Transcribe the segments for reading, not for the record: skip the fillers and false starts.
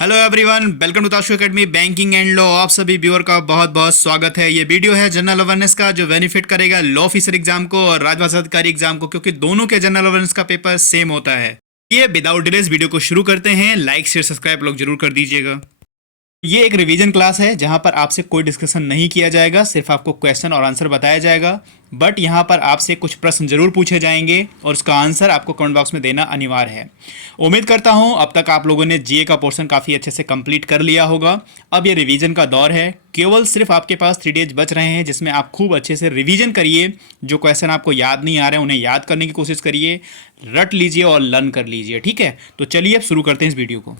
Hello everyone, welcome to Tashu academy banking and law. आप सभी viewer का बहुत बहुत स्वागत है। ये वीडियो है जनरल अवेयरनेस का जो बेनिफिट करेगा लॉ ऑफिसर एग्जाम को और राजभाषा अधिकारी एग्जाम को, क्योंकि दोनों के जनरल अवेयरनेस का पेपर सेम होता है। ये विदाउट डिलेस वीडियो को शुरू करते हैं। लाइक शेयर सब्सक्राइब लोग जरूर कर दीजिएगा। ये एक रिवीजन क्लास है जहां पर आपसे कोई डिस्कशन नहीं किया जाएगा, सिर्फ आपको क्वेश्चन और आंसर बताया जाएगा। बट यहां पर आपसे कुछ प्रश्न जरूर पूछे जाएंगे और उसका आंसर आपको कमेंट बॉक्स में देना अनिवार्य है। उम्मीद करता हूं अब तक आप लोगों ने जीए का पोर्शन काफ़ी अच्छे से कंप्लीट कर लिया होगा। अब ये रिवीजन का दौर है। केवल सिर्फ आपके पास 3 डेज बच रहे हैं जिसमें आप खूब अच्छे से रिवीजन करिए। जो क्वेश्चन आपको याद नहीं आ रहे हैं उन्हें याद करने की कोशिश करिए, रट लीजिए और लर्न कर लीजिए। ठीक है, तो चलिए अब शुरू करते हैं इस वीडियो को।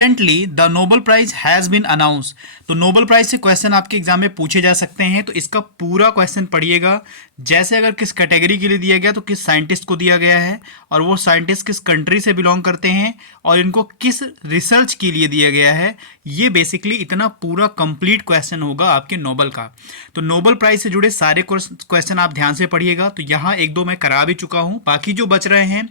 Recently the Nobel prize has been announce. तो नोबेल प्राइज से क्वेश्चन आपके एग्जाम में पूछे जा सकते हैं, तो इसका पूरा क्वेश्चन पढ़िएगा। जैसे अगर किस कैटेगरी के लिए दिया गया तो किस साइंटिस्ट को दिया गया है, और वो साइंटिस्ट किस कंट्री से बिलोंग करते हैं, और इनको किस रिसर्च के लिए दिया गया है। ये बेसिकली इतना पूरा कंप्लीट क्वेश्चन होगा आपके नोबेल का। तो नोबेल प्राइज से जुड़े सारे क्वेश्चन आप ध्यान से पढ़िएगा। तो यहाँ एक दो मैं करा भी चुका हूँ, बाकी जो बच रहे हैं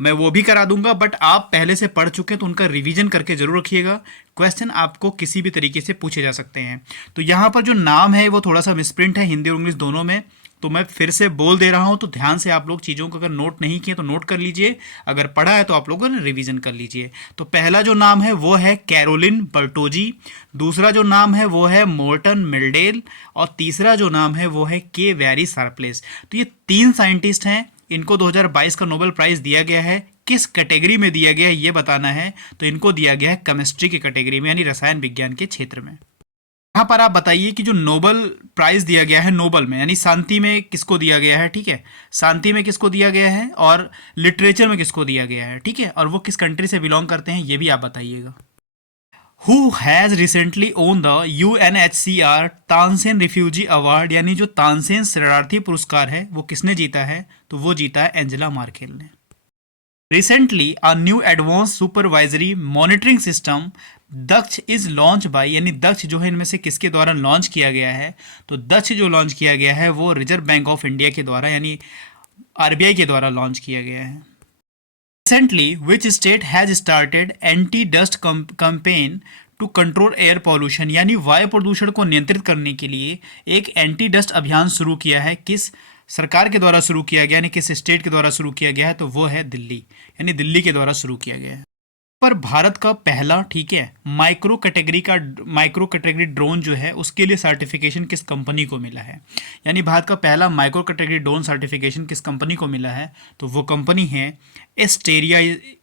मैं वो भी करा दूंगा। बट आप पहले से पढ़ चुके हैं तो उनका रिवीजन करके जरूर रखिएगा। क्वेश्चन आपको किसी भी तरीके से पूछे जा सकते हैं। तो यहाँ पर जो नाम है वो थोड़ा सा मिसप्रिंट है हिंदी और इंग्लिश दोनों में, तो मैं फिर से बोल दे रहा हूँ। तो ध्यान से आप लोग चीज़ों को अगर नोट नहीं किए तो नोट कर लीजिए, अगर पढ़ा है तो आप लोगों ने रिवीजन कर लीजिए। तो पहला जो नाम है वो है कैरोलिन बर्टोजी, दूसरा जो नाम है वो है मोर्टन मिल्डेल, और तीसरा जो नाम है वो है के वेरी शार्पलेस। तो ये 3 साइंटिस्ट हैं। इनको 2022 का नोबेल प्राइज दिया गया है। किस कैटेगरी में दिया गया है ये बताना है, तो इनको दिया गया है केमिस्ट्री की कैटेगरी में, यानी रसायन विज्ञान के क्षेत्र में। यहाँ पर आप बताइए कि जो नोबेल प्राइज दिया गया है नोबेल में, यानी शांति में किसको दिया गया है। ठीक है, शांति में किसको दिया गया है और लिटरेचर में किसको दिया गया है। ठीक है, और वो किस कंट्री से बिलोंग करते हैं ये भी आप बताइएगा। Who has recently own the UNHCR Tansen refugee award, यानी जो तानसेन शरणार्थी पुरस्कार है वो किसने जीता है, तो वो जीता है एंजेला मार्केल ने। Recently a new advance supervisory monitoring system Daksh is launch by, यानी दक्ष जो है इनमें से किसके द्वारा लॉन्च किया गया है, तो दक्ष जो लॉन्च किया गया है वो रिजर्व बैंक ऑफ इंडिया के द्वारा, यानी RBI के द्वारा लॉन्च किया गया है। Recently, which state has started anti-dust campaign to control air pollution, यानी वायु प्रदूषण को नियंत्रित करने के लिए एक एंटी डस्ट अभियान शुरू किया है। किस सरकार के द्वारा शुरू किया गया, यानी किस स्टेट के द्वारा शुरू किया गया है, तो वो है दिल्ली, यानी दिल्ली के द्वारा शुरू किया गया है। पर भारत का पहला, ठीक है, माइक्रो कैटेगरी ड्रोन जो है उसके लिए सर्टिफिकेशन किस कंपनी को मिला है, यानी भारत का पहला माइक्रो कैटेगरी ड्रोन सर्टिफिकेशन किस कंपनी को मिला है, तो वो कंपनी है Asteria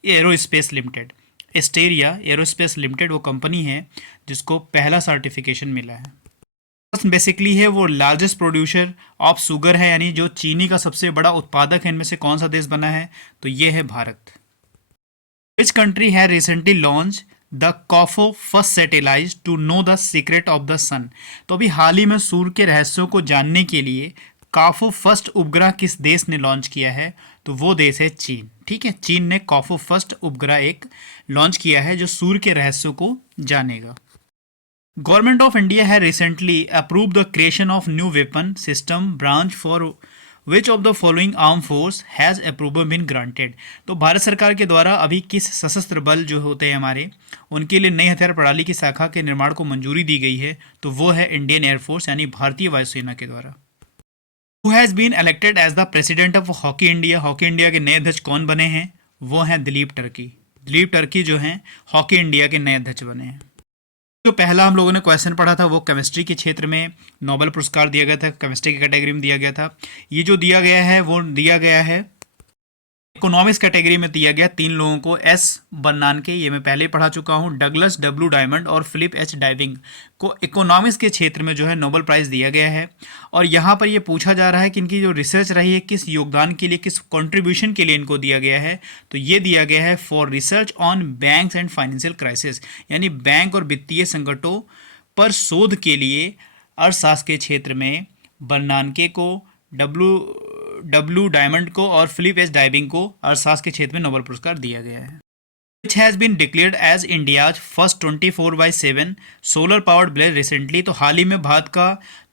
aerospace limited. Asteria aerospace limited वो कंपनी है जिसको पहला सर्टिफिकेशन मिला है। बेसिकली है वो लार्जेस्ट प्रोड्यूसर ऑफ शुगर है, यानी जो चीनी का सबसे बड़ा उत्पादक है इनमें से कौन सा देश बना है, तो ये है Bharat. Which country has recently launched the COFO first satellite to know the secret of the sun? तो अभी हाल ही में सूर्य के रहस्यों को जानने के लिए काफो फर्स्ट उपग्रह किस देश ने लॉन्च किया है, तो वो देश है चीन। ठीक है, चीन ने काफो फर्स्ट उपग्रह एक लॉन्च किया है जो सूर्य के रहस्यों को जानेगा। गवर्नमेंट ऑफ इंडिया है recently approve the creation of new weapon system branch for which of the following arm force has approval been granted. तो भारत सरकार के द्वारा अभी किस सशस्त्र बल जो होते हैं हमारे, उनके लिए नई हथियार प्रणाली की शाखा के निर्माण को मंजूरी दी गई है, तो वो है इंडियन एयरफोर्स, यानी भारतीय वायुसेना के द्वारा। Who has been elected as the president of hockey India. Hockey India के नए अध्यक्ष कौन बने हैं, वो हैं दिलीप टर्की। दिलीप टर्की जो हैं हॉकी इंडिया के नए अध्यक्ष बने हैं। जो पहला हम लोगों ने क्वेश्चन पढ़ा था वो केमिस्ट्री के क्षेत्र में नोबेल पुरस्कार दिया गया था, केमिस्ट्री की कैटेगरी में दिया गया था। ये जो दिया गया है वो दिया गया है इकोनॉमिक्स कैटेगरी में दिया गया 3 लोगों को, एस बर्नानके, ये मैं पहले पढ़ा चुका हूँ, डगलस डब्ल्यू डायमंड और फिलिप एच डाइविंग को इकोनॉमिक्स के क्षेत्र में जो है नोबेल प्राइज दिया गया है। और यहाँ पर ये पूछा जा रहा है कि इनकी जो रिसर्च रही है किस योगदान के लिए, किस कंट्रीब्यूशन के लिए इनको दिया गया है, तो ये दिया गया है for research on banks and financial crisis, यानी बैंक और वित्तीय संकटों पर शोध के लिए अर्थशास्त्र के क्षेत्र में बर्नानके को, डब्ल्यू डायमंड को और फिलिप एच डाइविंग को अर्थशास्त्र के क्षेत्र में नोबेल पुरस्कार दिया गया है। Which has been declared as India's first 24/7 solar powered blade recently. तो हाल ही में भारत का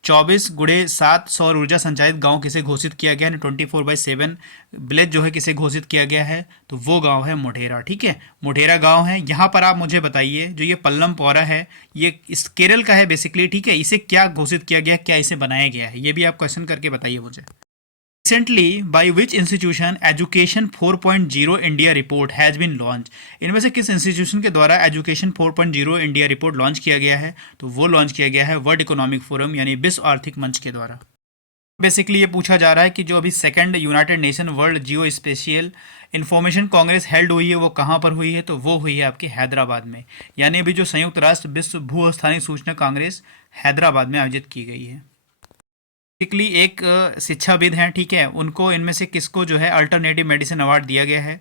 24 × 7 सौर ऊर्जा संचालित गांव किसे घोषित किया गया है, 24/7 विलेज जो है किसे घोषित किया गया है, तो वो गांव है मोढेरा। ठीक है, मोढेरा गांव है। यहाँ पर आप मुझे बताइए, जो ये पल्लम पौरा है ये इस केरल का है बेसिकली। ठीक है, इसे क्या घोषित किया गया, क्या इसे बनाया गया है, ये भी आप क्वेश्चन करके बताइए मुझे। Recently by which institution education 4.0 India report has been launch, इनमें से किस इंस्टीट्यूशन के द्वारा एजुकेशन 4.0 इंडिया रिपोर्ट लॉन्च किया गया है, तो वो लॉन्च किया गया है वर्ल्ड इकोनॉमिक फोरम यानी विश्व आर्थिक मंच के द्वारा। बेसिकली ये पूछा जा रहा है कि जो अभी सेकंड यूनाइटेड नेशन वर्ल्ड जियो स्पेशियल इंफॉर्मेशन कांग्रेस हेल्ड हुई है वो कहाँ पर हुई है, तो वो हुई है आपकी हैदराबाद में। यानी अभी जो संयुक्त राष्ट्र विश्व भू स्थानीय सूचना कांग्रेस हैदराबाद में आयोजित की गई है। बेसिकली एक शिक्षाविद हैं, ठीक है, उनको इनमें से किसको जो है अल्टरनेटिव मेडिसिन अवार्ड दिया गया है,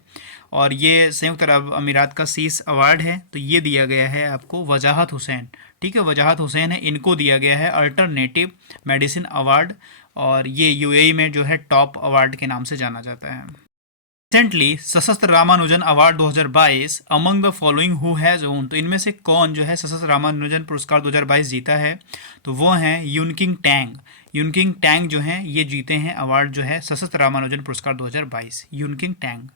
और ये संयुक्त अरब अमीरात का शीर्ष अवार्ड है, तो ये दिया गया है आपको वजाहत हुसैन। ठीक है, वजाहत हुसैन है, इनको दिया गया है अल्टरनेटिव मेडिसिन अवार्ड, और ये यूएई में जो है टॉप अवार्ड के नाम से जाना जाता है। रिसेंटली सशस्त्र Ramanujan award 2022 among the following who has own, तो इनमें से कौन जो है सशस्त्र रामानुजन पुरस्कार 2022 जीता है, तो वो हैं यूनकिंग टैंग। यूनकिंग टैंग जो हैं ये जीते हैं अवार्ड जो है सशस्त्र रामानुजन पुरस्कार 2022, Yunqing Tang.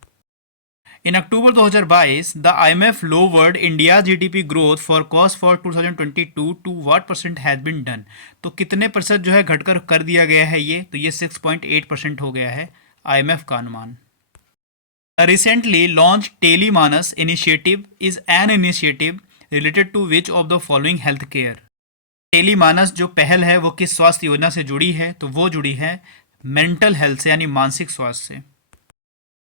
In October 2022 the IMF lowered India GDP growth forecast for 2022 to what percent has been done, तो कितने प्रतिशत जो है घटकर कर दिया गया है ये, तो ये 6.8% हो गया है IMF का अनुमान। Recently launched Telemanus initiative is an initiative related to which of the following healthcare? Tele-MANAS जो पहल है वो किस स्वास्थ्य योजना से जुड़ी है, तो वो जुड़ी है मेंटल हेल्थ से यानी मानसिक स्वास्थ्य से।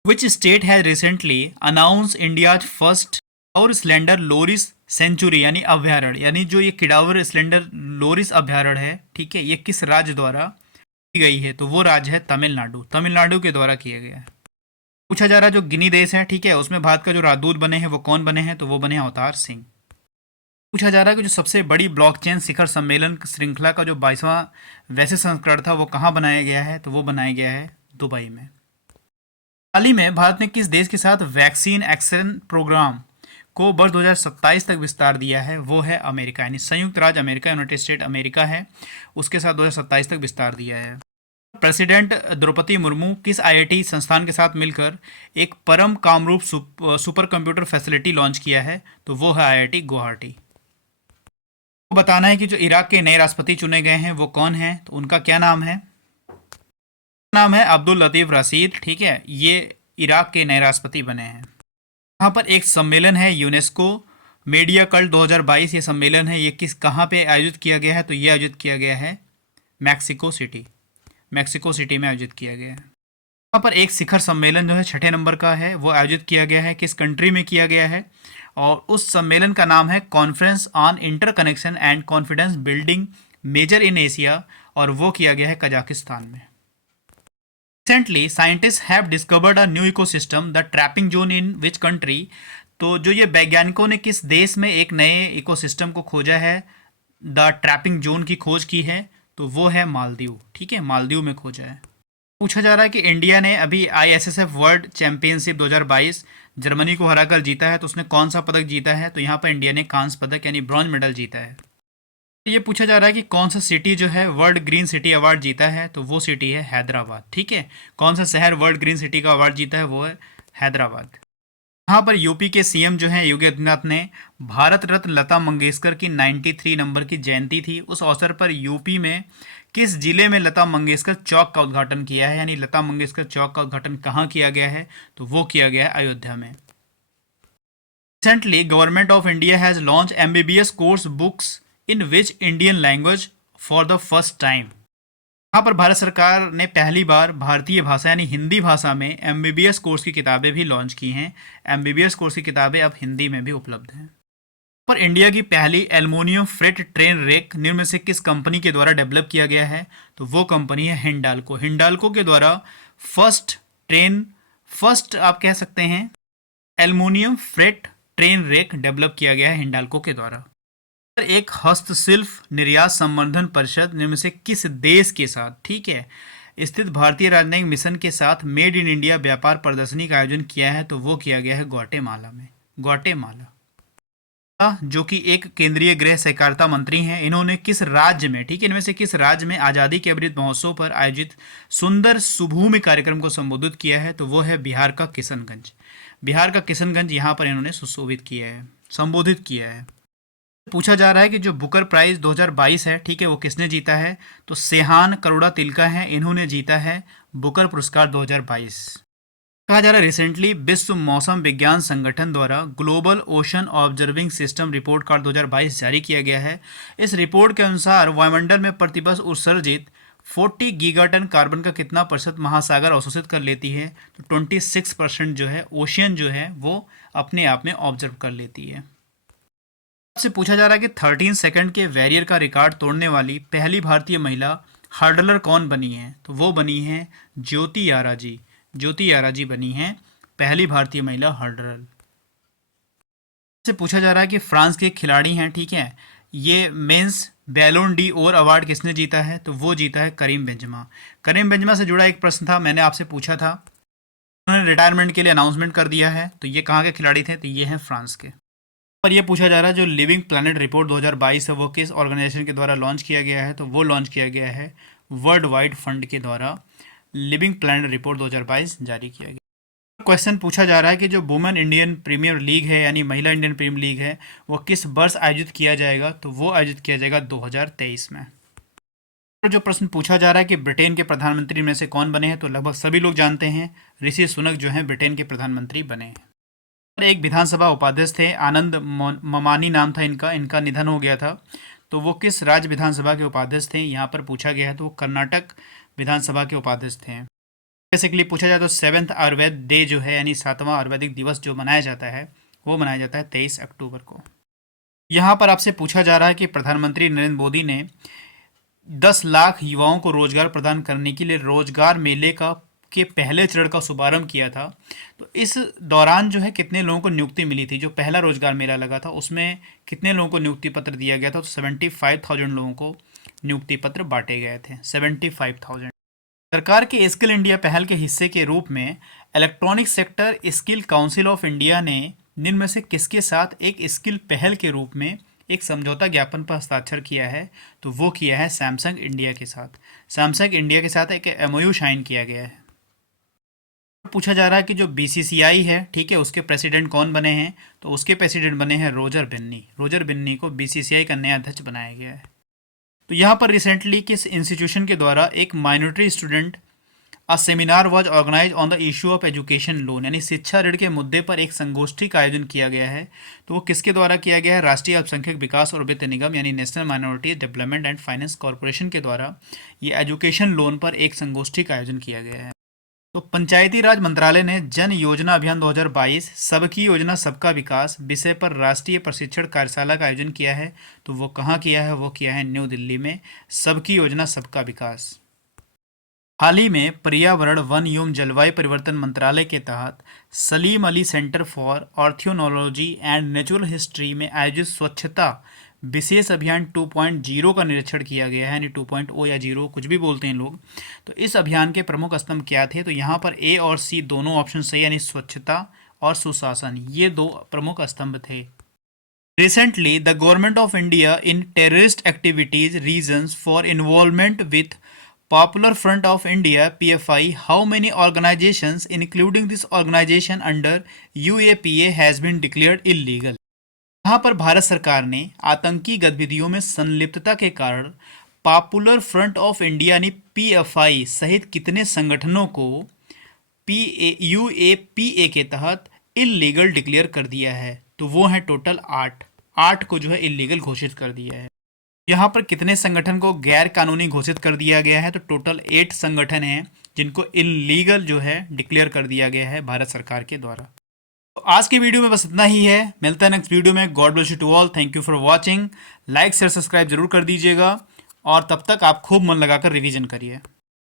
Which state has recently announced India's first और स्लेंडर लोरिस सेंचुरी यानी अभ्यारण्य, यानी जो ये किडावर स्लेंडर लोरिस अभ्यारण्य है, ठीक है, ये किस राज्य द्वारा की गई है, तो वो राज्य है तमिलनाडु। तमिलनाडु के द्वारा किया गया है। पूछा जा रहा है जो गिनी देश है, ठीक है, उसमें भारत का जो राजदूत बने हैं वो कौन बने हैं, तो वो बने हैं अवतार सिंह। पूछा जा रहा है कि जो सबसे बड़ी ब्लॉकचेन शिखर सम्मेलन श्रृंखला का जो 22वां वैसे संस्करण था वो कहाँ बनाया गया है, तो वो बनाया गया है दुबई में। हाल ही में भारत ने किस देश के साथ वैक्सीन एक्शन प्रोग्राम को वर्ष 2027 तक विस्तार दिया है, वो है अमेरिका, यानी संयुक्त राज्य अमेरिका, यूनाइटेड स्टेट अमेरिका है, उसके साथ 2027 तक विस्तार दिया है। प्रेसिडेंट द्रौपदी मुर्मू किस IIT संस्थान के साथ मिलकर एक परम Kamrup super computer facility launch किया है, तो वो है IIT गुवाहाटी। तो बताना है कि जो इराक के नए राष्ट्रपति चुने गए हैं वो कौन है, तो उनका क्या नाम है, नाम है अब्दुल लतीफ़ रशीद। ठीक है, ये इराक के नए राष्ट्रपति बने हैं। यहाँ पर एक सम्मेलन है यूनेस्को मीडिया कल्ट 2022, ये सम्मेलन है, ये कहाँ पे आयोजित किया गया है, तो ये आयोजित किया गया है मैक्सिको सिटी में आयोजित किया गया है। यहाँ पर एक शिखर सम्मेलन जो है 6ठे नंबर का है, वो आयोजित किया गया है, किस कंट्री में किया गया है, और उस सम्मेलन का नाम है conference on interconnection and confidence building measure in Asia, और वो किया गया है कजाकिस्तान में। Recently scientist have discovered a new ecosystem the trapping zone in which country, तो जो ये वैज्ञानिकों ने किस देश में एक नए इकोसिस्टम को खोजा है, द ट्रैपिंग जोन की खोज की है, तो वो है मालदीव। ठीक है, मालदीव में खोजा है। पूछा जा रहा है कि इंडिया ने अभी ISSF वर्ल्ड चैंपियनशिप 2022 जर्मनी को हराकर जीता है, तो उसने कौन सा पदक जीता है, तो यहाँ पर इंडिया ने कांस्य पदक यानी ब्रॉन्ज मेडल जीता है। ये पूछा जा रहा है कि कौन सा सिटी जो है वर्ल्ड ग्रीन सिटी अवार्ड जीता है, तो वो सिटी है हैदराबाद। ठीक है, कौन सा शहर वर्ल्ड ग्रीन सिटी का अवार्ड जीता है, वो है हैदराबाद। यहाँ पर यूपी के CM जो हैं योगी आदित्यनाथ ने भारत रत्न लता मंगेशकर की 93 नंबर की जयंती थी, उस अवसर पर यूपी में किस जिले में लता मंगेशकर चौक का उद्घाटन किया है, यानी लता मंगेशकर चौक का उद्घाटन कहाँ किया गया है, तो वो किया गया है अयोध्या में। Recently government of India has launch MBBS course books in which Indian language for the first time, यहाँ पर भारत सरकार ने पहली बार भारतीय भाषा यानी हिंदी भाषा में MBBS कोर्स की किताबें भी लॉन्च की हैं। MBBS कोर्स की किताबें अब हिंदी में भी उपलब्ध हैं। पर इंडिया की पहली एल्युमिनियम फ्रेट ट्रेन रेक निम्न में से किस कंपनी के द्वारा डेवलप किया गया है, तो वो कंपनी है हिंडाल्को। हिंडाल्को के द्वारा फर्स्ट आप कह सकते हैं aluminium freight train rake develop किया गया है हिंडाल्को के द्वारा। एक हस्तशिल्प निर्यात संवर्धन परिषद निम्न से किस देश के साथ, ठीक है, स्थित भारतीय राजनयिक मिशन के साथ मेड इन इंडिया व्यापार प्रदर्शनी का आयोजन किया है, तो वो किया गया है ग्वाटेमाला में, ग्वाटेमाला। जो कि एक केंद्रीय गृह सहकारिता मंत्री हैं, इन्होंने किस राज्य में, ठीक है, इनमें से किस राज्य में आज़ादी के अमृत महोत्सव पर आयोजित सुंदर सुभूमि कार्यक्रम को संबोधित किया है? तो वो है बिहार का किशनगंज। बिहार का किशनगंज यहाँ पर इन्होंने सुशोभित किया है, संबोधित किया है। पूछा जा रहा है कि जो बुकर प्राइज 2022 है, ठीक है, वो किसने जीता है? तो सेहान करुणा तिलका है, इन्होंने जीता है बुकर पुरस्कार 2022। कहा जा रहा है रिसेंटली विश्व मौसम विज्ञान संगठन द्वारा global ocean observing system report card 2022 जारी किया गया है। इस रिपोर्ट के अनुसार वायुमंडल में प्रतिवर्ष उत्सर्जित 40 गीगाटन कार्बन का कितना प्रतिशत महासागर अवशोषित कर लेती है? तो 26% जो है ओशियन जो है वो अपने आप में ऑब्जर्व कर लेती है। आपसे पूछा जा रहा है कि 13 सेकंड के वैरियर का रिकॉर्ड तोड़ने वाली पहली भारतीय महिला हर्डलर कौन बनी है? तो वो बनी है ज्योति आरा जी। ज्योति आरा जी बनी हैं पहली भारतीय महिला हर्डलर। से पूछा जा रहा है कि फ्रांस के खिलाड़ी हैं, ठीक है, ये मेंस बैलोन डी ओर अवार्ड किसने जीता है? तो वो जीता है करीम बेंजेमा। करीम बेंजेमा से जुड़ा एक प्रश्न था, मैंने आपसे पूछा था, उन्होंने रिटायरमेंट के लिए अनाउंसमेंट कर दिया है। तो ये कहाँ के खिलाड़ी थे? तो ये हैं फ्रांस के। पर ये पूछा जा रहा है जो लिविंग प्लैनेट रिपोर्ट 2022 है वो किस ऑर्गेनाइजेशन के द्वारा लॉन्च किया गया है? तो वो लॉन्च किया गया है वर्ल्ड वाइड फंड के द्वारा लिविंग प्लैनेट रिपोर्ट 2022 जारी किया गया। क्वेश्चन पूछा जा रहा है कि जो वुमेन इंडियन प्रीमियर लीग है यानी महिला इंडियन प्रीमियर लीग है वो किस वर्ष आयोजित किया जाएगा? तो वो आयोजित किया जाएगा 2023 में। जो प्रश्न पूछा जा रहा है कि ब्रिटेन के प्रधानमंत्री में से कौन बने हैं? तो लगभग सभी लोग जानते हैं, ऋषि सुनक जो हैं ब्रिटेन के प्रधानमंत्री बने हैं। एक विधानसभा उपाध्यक्ष थे, आनंद ममानी नाम था इनका निधन हो गया था। तो वो किस राज्य विधानसभा के उपाध्यक्ष थे? यहाँ पर पूछा गया है, तो वो कर्नाटक विधानसभा के उपाध्यक्ष थे। बेसिकली पूछा जाए तो 7th आयुर्वेद डे जो है यानी 7वां आयुर्वेदिक दिवस जो मनाया जाता है वो मनाया जाता है 23 अक्टूबर को। यहाँ पर आपसे पूछा जा रहा है कि प्रधानमंत्री नरेंद्र मोदी ने 10 लाख युवाओं को रोजगार प्रदान करने के लिए रोजगार मेले के पहले चरण का शुभारंभ किया था। तो इस दौरान जो है कितने लोगों को नियुक्ति मिली थी? जो पहला रोजगार मेला लगा था उसमें कितने लोगों को नियुक्ति पत्र दिया गया था? तो 75,000 लोगों को नियुक्ति पत्र बांटे गए थे, 75,000। सरकार के स्किल इंडिया पहल के हिस्से के रूप में electronic sector skill council of India ने निम्न में से किसके साथ एक स्किल पहल के रूप में एक समझौता ज्ञापन पर हस्ताक्षर किया है? तो वो किया है सैमसंग इंडिया के साथ। सैमसंग इंडिया के साथ एक MOU साइन किया गया है। पूछा जा रहा है कि जो BCCI है, ठीक है, उसके प्रेसिडेंट कौन बने हैं? तो उसके प्रेसिडेंट बने हैं रोजर बिन्नी। रोजर बिन्नी को BCCI का नया अध्यक्ष बनाया गया है। तो यहाँ पर रिसेंटली किस इंस्टीट्यूशन के द्वारा एक minority student a seminar was organize on the issue of education loan यानी शिक्षा ऋण के मुद्दे पर एक संगोष्ठी का आयोजन किया गया है? तो वो किसके द्वारा किया गया है? राष्ट्रीय अल्पसंख्यक विकास और वित्त निगम यानी national minority development and finance corporation के द्वारा ये एजुकेशन लोन पर एक संगोष्ठी का आयोजन किया गया है। तो पंचायती राज मंत्रालय ने जन योजना अभियान 2022 सबकी योजना सबका विकास विषय पर राष्ट्रीय प्रशिक्षण कार्यशाला का आयोजन किया है। तो वो कहाँ किया है? वो किया है न्यू दिल्ली में, सबकी योजना सबका विकास। हाल ही में पर्यावरण वन एवं जलवायु परिवर्तन मंत्रालय के तहत Salim Ali centre for ornithology and natural history में आयोजित स्वच्छता विशेष अभियान 2.0 का निरीक्षण किया गया है, यानी 2.0 या 0 कुछ भी बोलते हैं लोग। तो इस अभियान के प्रमुख स्तंभ क्या थे? तो यहाँ पर A और C दोनों ऑप्शन सही, यानी स्वच्छता और सुशासन, ये दो प्रमुख स्तंभ थे। Recently the government of India in terrorist activities reasons for involvement with Popular Front of India PFI, how many organizations including this organization under UAPA has been declared illegal? यहाँ पर भारत सरकार ने आतंकी गतिविधियों में संलिप्तता के कारण पॉपुलर फ्रंट ऑफ इंडिया यानी PFI सहित कितने संगठनों को UAPA के तहत इलीगल डिक्लेयर कर दिया है? तो वो है टोटल 8 को जो है इलीगल घोषित कर दिया है। यहाँ पर कितने संगठन को गैर कानूनी घोषित कर दिया गया है? तो टोटल 8 संगठन हैं जिनको इलीगल जो है डिक्लेयर कर दिया गया है भारत सरकार के द्वारा। तो आज की वीडियो में बस इतना ही है, मिलता है नेक्स्ट वीडियो में। God bless you to all, thank you for watching. Like share subscribe जरूर कर दीजिएगा और तब तक आप खूब मन लगाकर रिवीजन करिए।